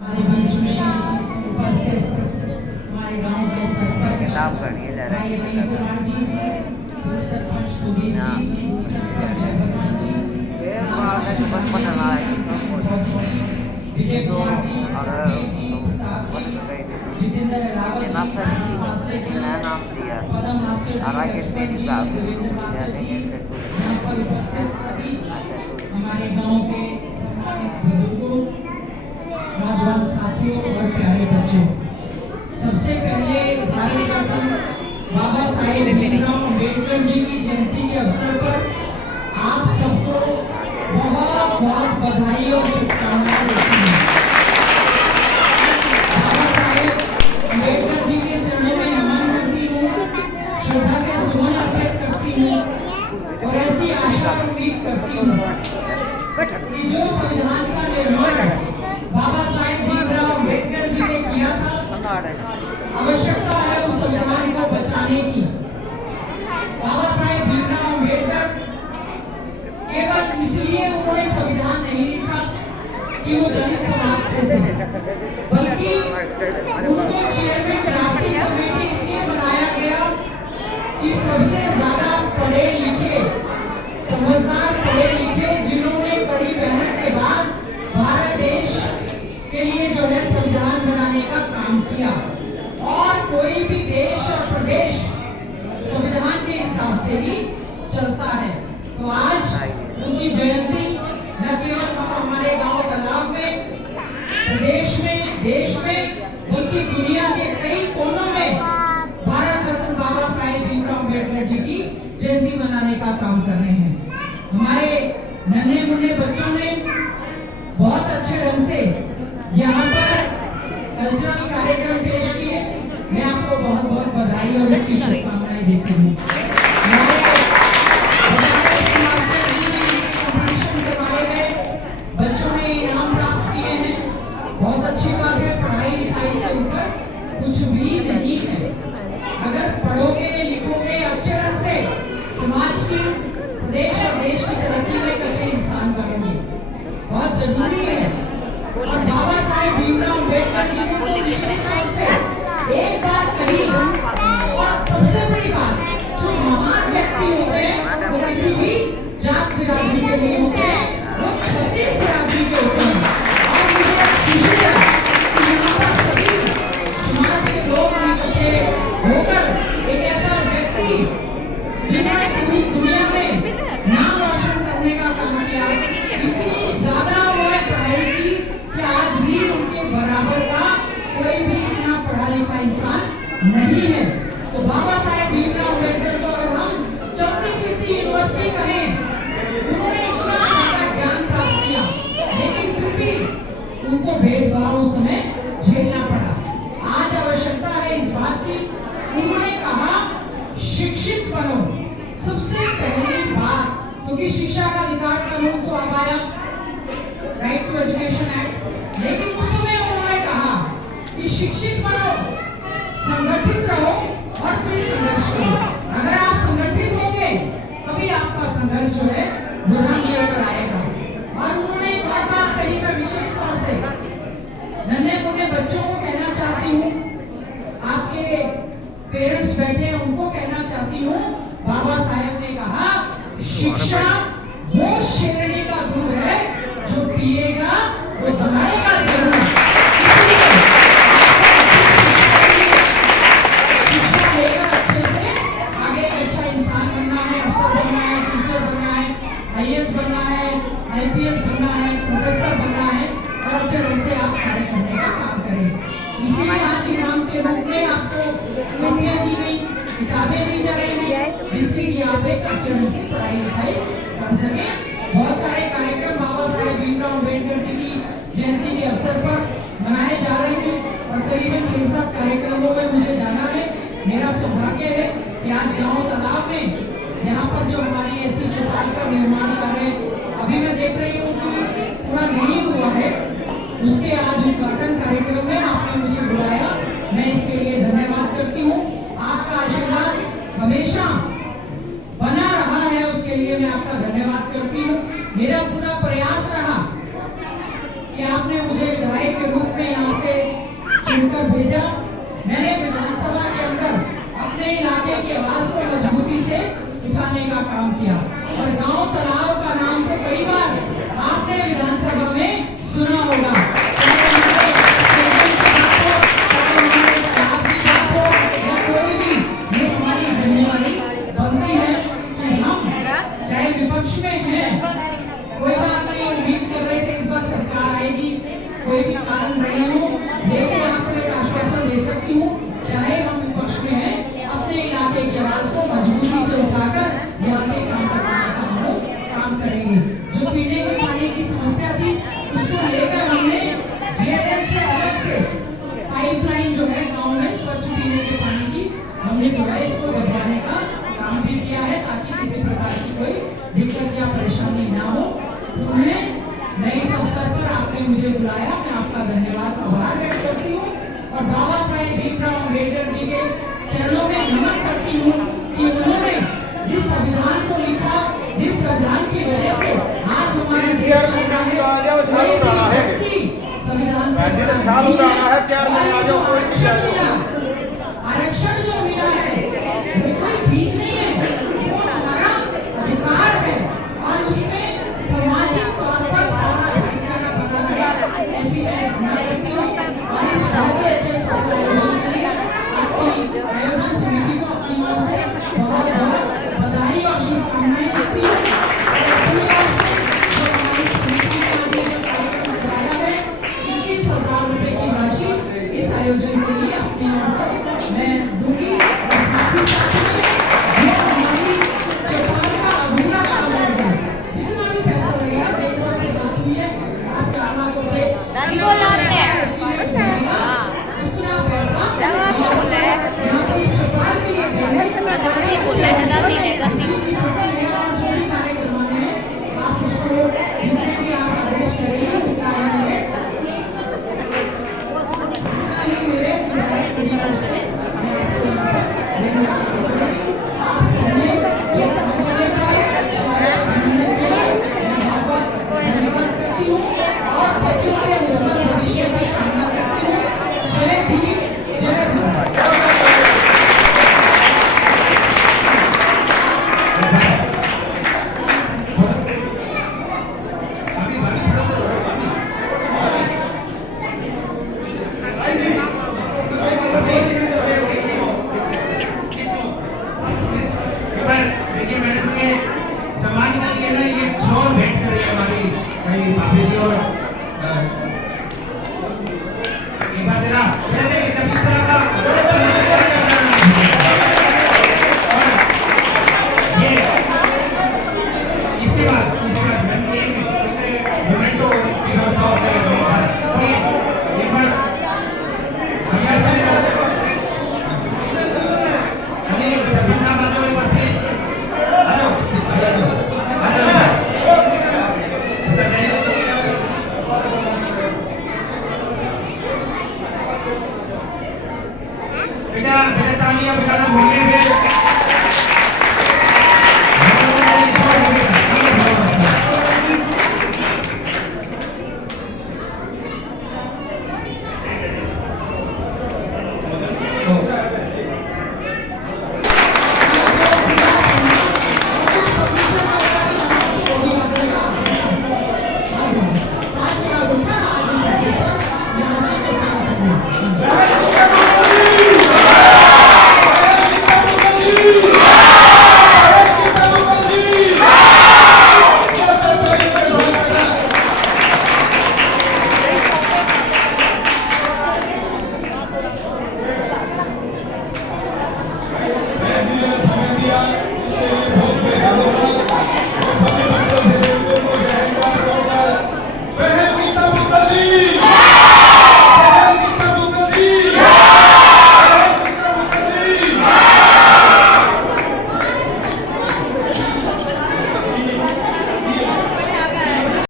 हमारे बीच में उपस्थित हमारे गांव के सरपंच भाई अनिल कुमार जी, पूर्व सरपंच कुबीर जी, पूर्व सरपंच जयप्रकाश जी, फौजी जी, विजय कुमार जी, संदीप जी, प्रताप जी, जितेंद्र रावत जी, मास्टर जी, पदम मास्टर जी, लक्ष्मण जी, देवेंद्र मास्टर जी, यहाँ पर उपस्थित सभी हमारे गांव के सम्मानित बुजुर्गों, नौजवान साथियों और प्यारे बच्चों, सबसे पहले भारत रत्न बाबा साहेब भीमराव अम्बेडकर जी की जयंती के अवसर पर आप सबको बहुत बहुत बधाई और शुभकामनाएं देती हूँ। बाबा साहेब अम्बेडकर जी के चरणों में नमन करती हूँ, श्रद्धा के सुमन अर्पित करती हूँ और ऐसी आशा और उम्मीद करती हूँ कि जो संविधान का निर्माण बाबा साहेब भीमराव अम्बेडकर जी ने किया था, आवश्यकता है उस संविधान को बचाने की। बाबा साहेब भीमराव अम्बेडकर केवल इसलिए उन्होंने संविधान नहीं लिखा कि वो दलित समाज से थे, बल्कि उनको चेयरमैन ड्राफ्टिंग कमेटी इसलिए बनाया गया कि सबसे ज्यादा पढ़े लिखे, समझदार पढ़े लिखे, जिन्होंने कड़ी मेहनत के बाद भारत देश के लिए जो है संविधान बनाने का काम किया। और कोई भी देश और प्रदेश संविधान के हिसाब से ही चलता है। तो आज उनकी जयंती न केवल हमारे गांव तालाब में, प्रदेश में, देश में, बल्कि दुनिया के कई कोनों में भारत रत्न बाबा साहेब भीमराव अम्बेडकर जी की जयंती मनाने का काम कर रहे हैं। हमारे नन्हे मुन्ने बच्चों ने बहुत अच्छे ढंग से यहाँ पर कल्चरल कार्यक्रम पेश किए। मैं आपको बहुत बहुत बधाई और इसकी शुभकामनाएं देती हूँ। बच्चों ने इनाम प्राप्त किए हैं, बहुत अच्छी बात है। पढ़ाई लिखाई से ऊपर कुछ भी नहीं है। अगर पढ़ोगे लिखोगे अच्छे ढंग से, समाज की, प्रदेश और देश की तरक्की में एक अच्छे इंसान करोगे, बहुत जरूरी है। और बाबा साहेब भीमराव अम्बेडकर जी ने तो विशेष रूप से एक बात कही, और सबसे बड़ी बात, जो महान व्यक्ति होते हैं वो किसी भी जात बिरादरी के नहीं होते हैं, वो 36 बिरादरी के होते हैं। और मुझे खुशी है कि यहाँ पर सभी समाज के लोग इकट्ठे होकर एक ऐसा व्यक्ति जिन्होंने पूरी दुनिया में नाम रोशन करने का काम किया, इतनी ज्यादा उन्होंने पढ़ाई की कि आज भी उनके बराबर का कोई भी इतना पढ़ा लिखा इंसान नहीं है। तो बाबा साहेब भीमराव अम्बेडकर को अगर हम चौथी फिफ्टी यूनिवर्सिटी कहें, उन्होंने इतना ज्यादा ज्ञान प्राप्त किया, लेकिन फिर भी उनको भेदभाव उस समय झेलना पड़ा। आज आवश्यकता है इस बात की, उन्होंने कहा शिक्षित बनो, सबसे पहली बात, क्योंकि शिक्षा का अधिकार कानून तो अब आया, राइट टू एजुकेशन एक्ट, लेकिन उस समय उन्होंने कहा कि शिक्षित बनो, संगठित रहो और फिर संघर्ष करो। अगर आप संगठित होंगे तभी आपका संघर्ष जो है वो रंग लेकर आएगा। और उन्होंने एक और बात कही, मैं विशेष तौर से नन्हे मुन्ने बच्चों को कहना चाहती हूँ, आपके पेरेंट्स बैठे हैं उनको कहना चाहती हूँ, बाबा साहेब ने कहा शिक्षा वो शेरनी का दूध है जो पिएगा वो दलाएगा जरूर। शिक्षा लेकर अच्छे से आगे अच्छा इंसान बनना है, अफसर बनना है, टीचर बनना है, IAS बनना है, IPS बनना है, प्रोफेसर बनना है, और अच्छे ढंग से आप कार्य करने का काम करें। इसीलिए आज इनाम के रूप में आपको कॉपियां दी गई, किताबें दी जा रही हैं, जिससे कि आप एक अच्छे ढंग से पढ़ाई लिखाई कर सके। बहुत सारे कार्यक्रम बाबा साहेब भीमराव अम्बेडकर जी की जयंती के अवसर पर मनाए जा रहे हैं और करीबन 6-7 कार्यक्रमों में मुझे जाना है। मेरा सौभाग्य है कि आज गांव तालाब में यहाँ पर जो हमारी ऐसी चौपाल का निर्माण कार्य अभी मैं देख रही हूँ कि पूरा नहीं हुआ है, उसके आज उद्घाटन कार्यक्रम में आपने मुझे बुलाया, मैं इसके लिए धन्यवाद करती हूँ। आपका आशीर्वाद हमेशा बना रहा है, उसके लिए मैं आपका धन्यवाद करती हूँ। मेरा पूरा प्रयास रहा कि आपने मुझे विधायक के रूप में चुनकर भेजा। मैंने विधानसभा के अंदर अपने इलाके की आवाज को मजबूती से उठाने का काम किया और गांव तालाब का नाम तो कई बार आपने विधानसभा में सुना होगा। चाहे हमारे स्टेडियम की बात हो, चाहे हमारे तालाब की बात हो या कोई भी, ये हमारी जिम्मेवारी बनती है कि हम चाहे विपक्ष में हैं, कोई बात नहीं, उम्मीद कर रहे थे इस बार सरकार आएगी, कोई भी कारण रहे हो, लेकिन आपको एक आश्वासन दे सकती हूँ, चाहे हम विपक्ष में हैं, अपने इलाके की आवाज को मजबूती से उठाकर यहाँ पे काम करने का हम लोग काम करेंगे। जो पीने के पानी की समस्या थी उसको लेकर हमने जेएलएन से अलग से पाइपलाइन जो है गांव में स्वच्छ पीने के पानी की हमने जो है इसको बढ़वाने का काम भी किया है, ताकि किसी प्रकार की कोई दिक्कत या परेशानी ना हो। उन्हें मैं इस अवसर पर आपने मुझे बुलाया, मैं आपका धन्यवाद आभार व्यक्त करती हूँ और बाबा साहेब भीमराव अम्बेडकर जी के चरणों में नमन करती हूँ कि उन्होंने जिस संविधान को लिखा, जिस संविधान की वजह से आज हमारा देश चल रहा है, कोई भी व्यक्ति संविधान से आरक्षण जो मिला है वो कोई भीख नहीं है, वो हमारा अधिकार है और उसमें सामाजिक तौर पर सारा भाईचारा बना है। ऐसी मैं भावना करती हूँ और इस बहुत ही अच्छे आयोजन के लिए आपकी आयोजन समिति को अपनी ओर से बहुत बहुत बधाई और शुभकामनाएं देती हूँ। अपनी ओर से जो हमारी समिति ने आज ये जो कार्यक्रम कराया है, 21,000 रुपए की राशि इस आयोजन के लिए अपनी ओर से मैं दूंगी और साथ ही साथ में जो हमारी चौपाल का अधूरा काम रहेगा, जितना भी पैसा लगेगा, जैसे आपसे बात हुई है, आप चामा को पे एस्टिमेट मिलेगा, उतना पैसा यहाँ पे इस चौपाल के लिए देंगे। बिजली की फटी है और जो भी कार्य करवाने हैं, आप उसको जितने भी आप आदेश करेंगे उतना आएंगे। मेरे विधायक परिवार से मैं आपको यहाँ पर धन्यवाद देता हूँ। आप सबने जो पहुँचने का स्वागत अभिनंदन किया, मैं बहुत बहुत धन्यवाद करती हूँ और बच्चों के उज्जवल भविष्य की कामना करती हूँ। जय भीम, जय भारत। बेटा तालियां बजाना भूलिए।